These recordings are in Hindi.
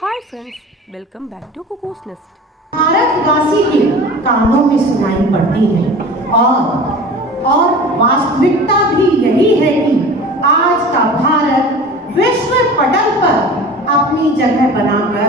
Hi friends, welcome back to Cuckoo's Nest. भारतवासी के कानों में सुनाई पड़ती है और वास्तविकता भी यही है कि आज का भारत विश्व पटल पर अपनी जगह बनाकर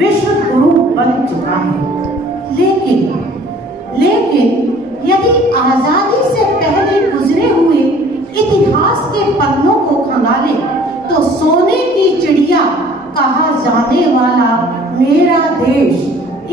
विश्व गुरु बन चुका है। लेकिन यदि आजादी से पहले गुजरे हुए इतिहास के पन्नों को खंगाले तो सोने की चिड़िया कहा जाने वाला मेरा देश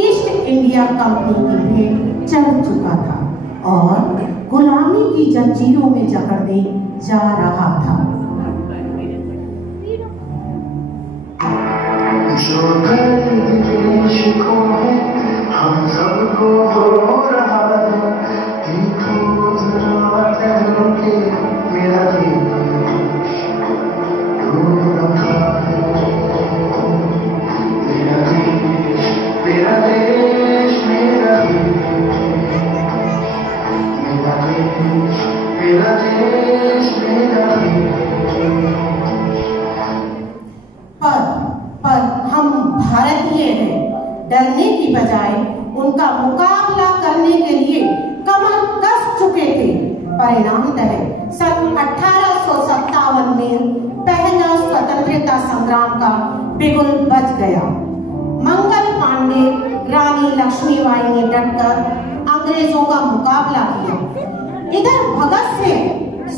ईस्ट इंडिया कंपनी की भेंट चढ़ चुका था और गुलामी की जंजीरों में जकड़ने जा रहा था। जो देश को है हम सबको हो रहा है, मेरा पर हम भारतीय हैं, डरने की बजाय उनका मुकाबला करने के लिए कमर कस चुके थे। परिणामतः सन 1857 में पहला स्वतंत्रता संग्राम का बिगुल बज गया। मंगल पांडे, रानी लक्ष्मीबाई ने डटकर अंग्रेजों का मुकाबला किया। इधर भगत सिंह,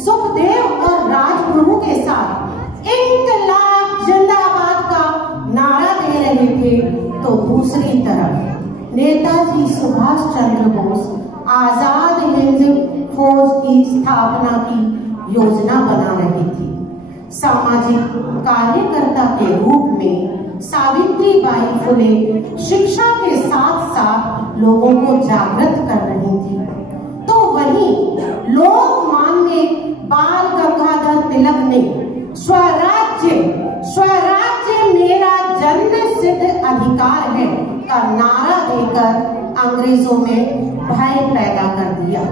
सुखदेव और राजगुरु के साथ इनकलाब जिंदाबाद का नारा दे रहे थे, तो दूसरी तरफ नेताजी सुभाष चंद्र बोस आजाद हिंद फौज की स्थापना की योजना बना रही थी। सामाजिक कार्यकर्ता के रूप में सावित्रीबाई फुले शिक्षा के साथ साथ लोगों को जागृत कर रही थी, तो वहीं लोकमान्य बाल गंगाधर तिलक ने स्वराज्य मेरा जन्म सिद्ध अधिकार है का नारा देकर अंग्रेजों में भय पैदा कर दिया।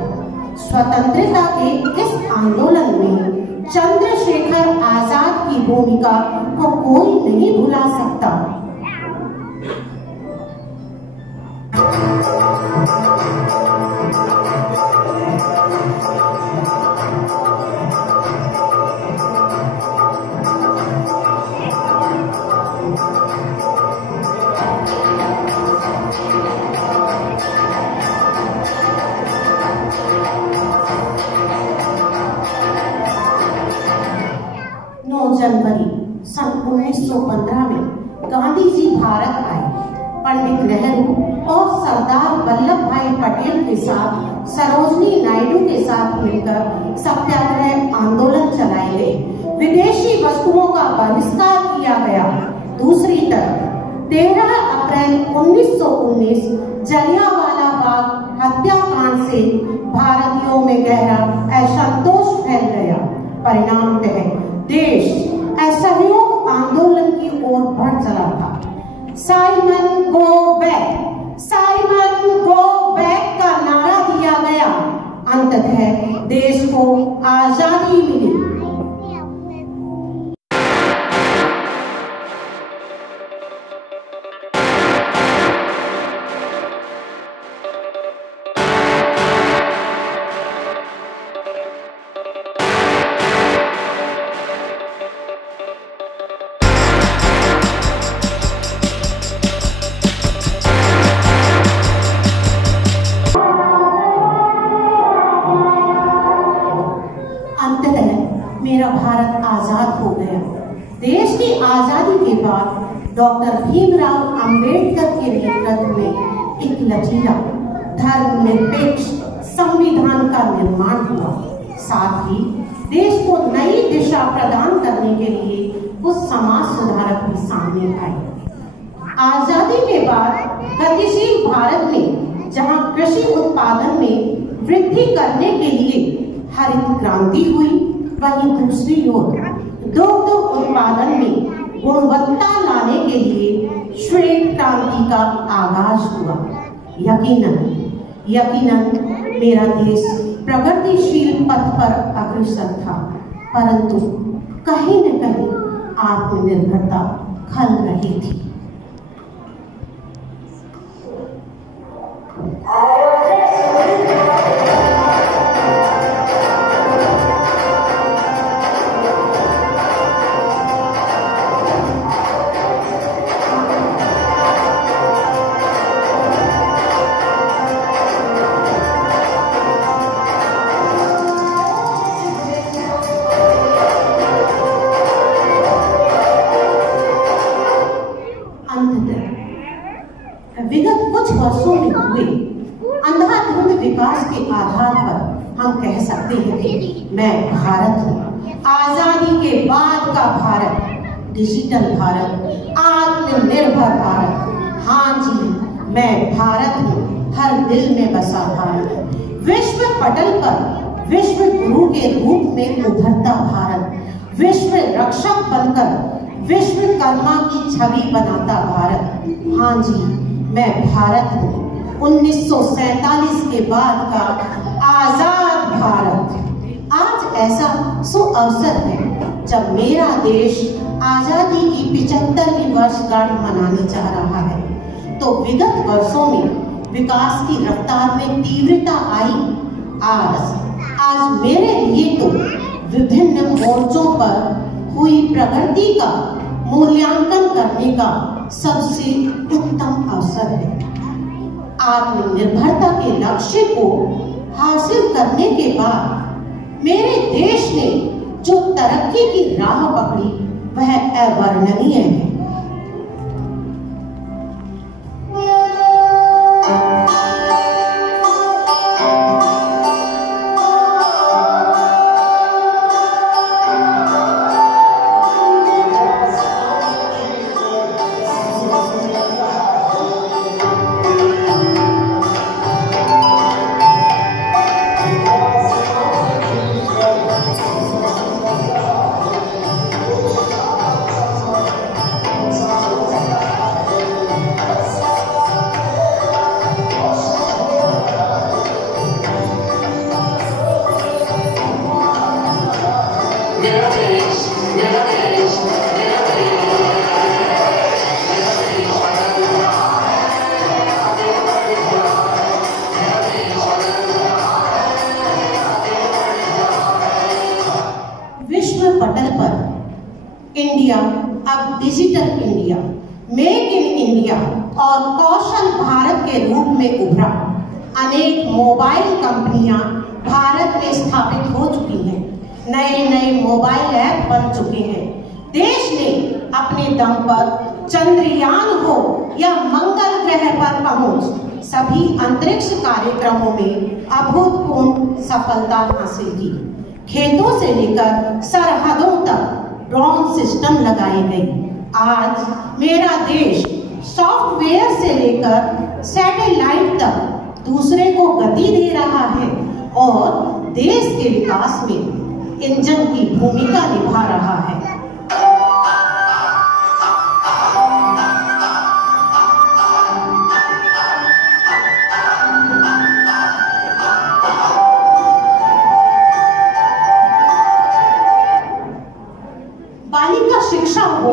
स्वतंत्रता के इस आंदोलन में चंद्रशेखर आजाद की भूमिका को कोई नहीं भुला सकता। जनवरी सन 1915 में गांधी जी भारत आए। पंडित नेहरू और सरदार वल्लभ भाई पटेल के साथ सरोजनी नायडू के साथ मिलकर सत्याग्रह आंदोलन चलाए गए। विदेशी वस्तुओं का बहिष्कार किया गया। दूसरी तरफ 13 अप्रैल 1919 जलियांवाला बाग हत्याकांड से भारतीयों में गहरा असंतोष फैल गया। परिणामतः देश असहयोग आंदोलन की ओर बढ़ चला था। साइमन गो बैक का नारा दिया गया। अंततः देश को आजादी मिली। मेरा भारत आजाद हो गया। देश की आजादी के बाद डॉक्टर भीमराव अंबेडकर के नेतृत्व में एक लचीला धर्मनिरपेक्ष संविधान का निर्माण हुआ। साथ ही देश को नई दिशा प्रदान करने के लिए कुछ समाज सुधारक भी सामने आए। आजादी के बाद गतिशील भारत में जहां कृषि उत्पादन में वृद्धि करने के लिए हरित क्रांति हुई, वहीं दूसरी ओर दुग्ध उत्पादन में गुणवत्ता लाने के लिए श्वेत क्रांति का आगाज हुआ। यकीनन मेरा देश प्रगतिशील पथ पर अग्रसर था, परंतु कहीं न कहीं आत्मनिर्भरता खल रही थी। विगत कुछ वर्षों में हुए अंधाधुंध विकास के आधार पर हम कह सकते हैं कि मैं भारत हूँ। आजादी के बाद का भारत, डिजिटल भारत, आत्मनिर्भर भारत। हाँ जी, मैं भारत हूँ, हर दिल में बसा भारत। विश्व पटल पर विश्व गुरु के रूप में उभरता भारत, विश्व रक्षक बनकर विश्वकर्मा की छवि बनाता भारत। हाँ जी, मैं भारत हूँ, 1947 के बाद का आजाद भारत। आज ऐसा सुअवसर है जब मेरा देश आजादी की 75वीं वर्षगांठ मनाने जा रहा है। तो विगत वर्षों में विकास की रफ्तार में तीव्रता आई। आज मेरे लिए तो विभिन्न मोर्चों पर हुई प्रगति का मूल्यांकन करने का सबसे उत्तम अवसर है। आत्मनिर्भरता के लक्ष्य को हासिल करने के बाद मेरे देश ने जो तरक्की की राह पकड़ी वह अवर्णनीय है। पटल पर इंडिया अब digital India, make in India और कौशल भारत के रूप में उभरा। अनेक मोबाइल कंपनियां भारत में स्थापित हो चुकी हैं, नए नए मोबाइल ऐप बन चुके हैं। देश ने अपने दम पर चंद्रयान हो या मंगल ग्रह पर पहुंच सभी अंतरिक्ष कार्यक्रमों में अभूतपूर्व सफलता हासिल की। खेतों से लेकर सरहदों तक ड्रोन सिस्टम लगाए गए। आज मेरा देश सॉफ्टवेयर से लेकर सैटेलाइट तक दूसरे को गति दे रहा है और देश के विकास में इंजन की भूमिका निभा रहा है। बालिका शिक्षा हो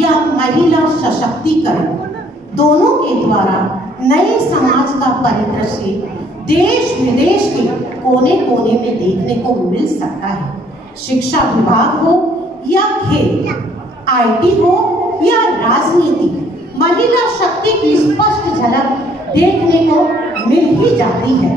या महिला सशक्तिकरण, दोनों के द्वारा नए समाज का परिदृश्य देश विदेश के कोने कोने में देखने को मिल सकता है। शिक्षा विभाग हो या खेल, आईटी हो या राजनीति, महिला शक्ति की स्पष्ट झलक देखने को मिल ही जाती है।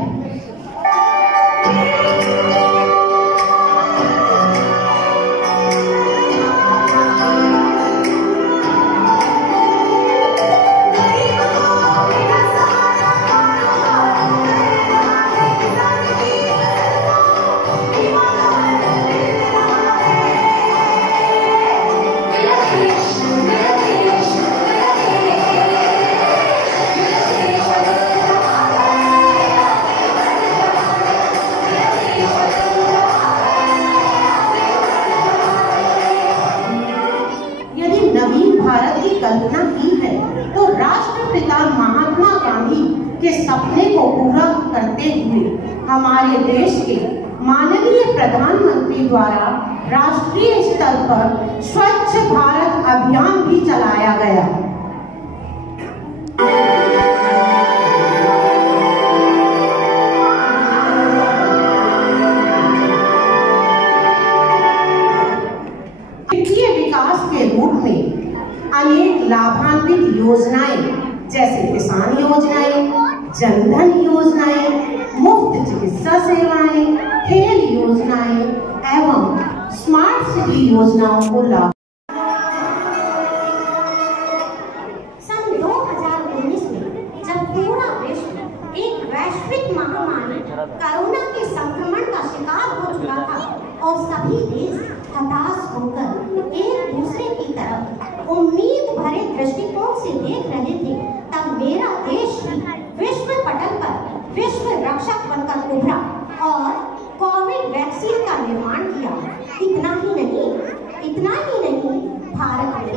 भारत की कल्पना की है तो राष्ट्रपिता महात्मा गांधी के सपने को पूरा करते हुए हमारे देश के माननीय प्रधानमंत्री द्वारा राष्ट्रीय स्तर पर स्वच्छ विकास के रूप में अनेक लाभान्वित योजनाएं जैसे किसान योजनाएं, जनधन योजनाएं, मुफ्त चिकित्सा सेवाएं, खेल योजनाएं एवं स्मार्ट सिटी योजनाओं को लागू। सन 2019 में जब पूरा विश्व एक वैश्विक महामारी कोरोना के संक्रमण का शिकार हो चुका था और सभी देश हताश होकर एक दूसरे की तरफ उम्मीद भरे दृष्टिकोण से देख रहे थे, तब मेरा देश भी विश्व पटल पर विश्व रक्षक बनकर उभरा और कोविड वैक्सीन का निर्माण किया। इतना ही नहीं, भारत ने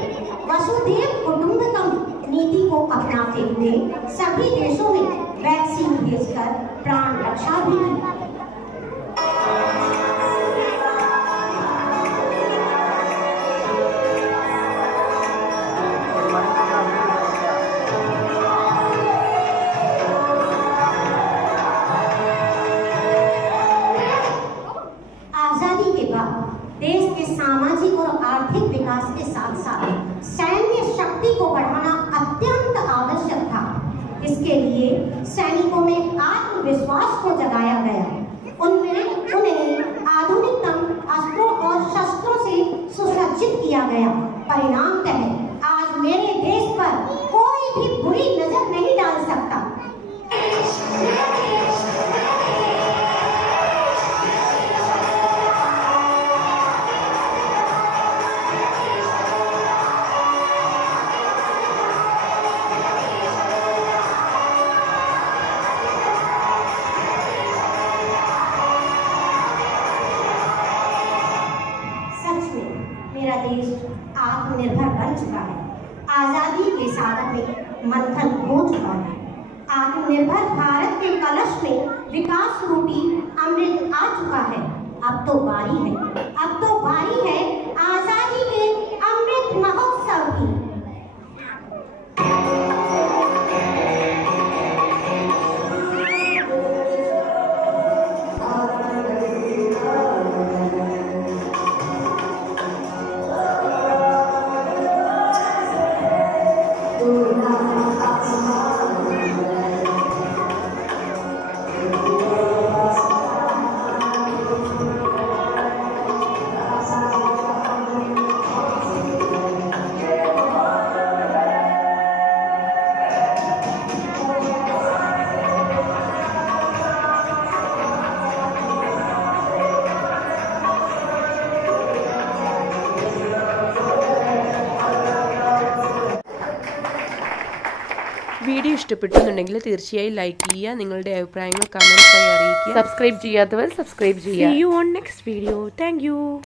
वसुधैव कुटुंबकम नीति को अपनाते हुए सभी देशों में वैक्सीन भेजकर प्राण रक्षा भी की। आजादी के बाद देश के सामाजिक और आर्थिक विकास के साथ साथ सैन्य शक्ति को बढ़ाना अत्यंत आवश्यक था। इसके लिए सैनिकों में आत्मविश्वास को जगाया गया। उन्हें आधुनिकतम अस्त्रों और शस्त्रों से सुसज्जित किया गया। परिणामतः आज मेरे देश पर कोई भी बुरी नजर नहीं डाल सकता। मेरा देश आत्मनिर्भर बन चुका है। आजादी के सागर में मंथन हो चुका है। आत्मनिर्भर भारत के कलश में विकास रूपी अमृत आ चुका है। अब तो बारी है आजादी के अमृत महोत्सव की। വീഡിയോ ഇഷ്ടപ്പെട്ടുന്നുണ്ടെങ്കിൽ തീർച്ചയായും ലൈക്ക് ചെയ്യുക, നിങ്ങളുടെ അഭിപ്രായങ്ങൾ കമൻസായി അറിയിക്കുക, സബ്സ്ക്രൈബ് ചെയ്യാത്തവർ സബ്സ്ക്രൈബ് ചെയ്യുക. See you on next video. Thank you.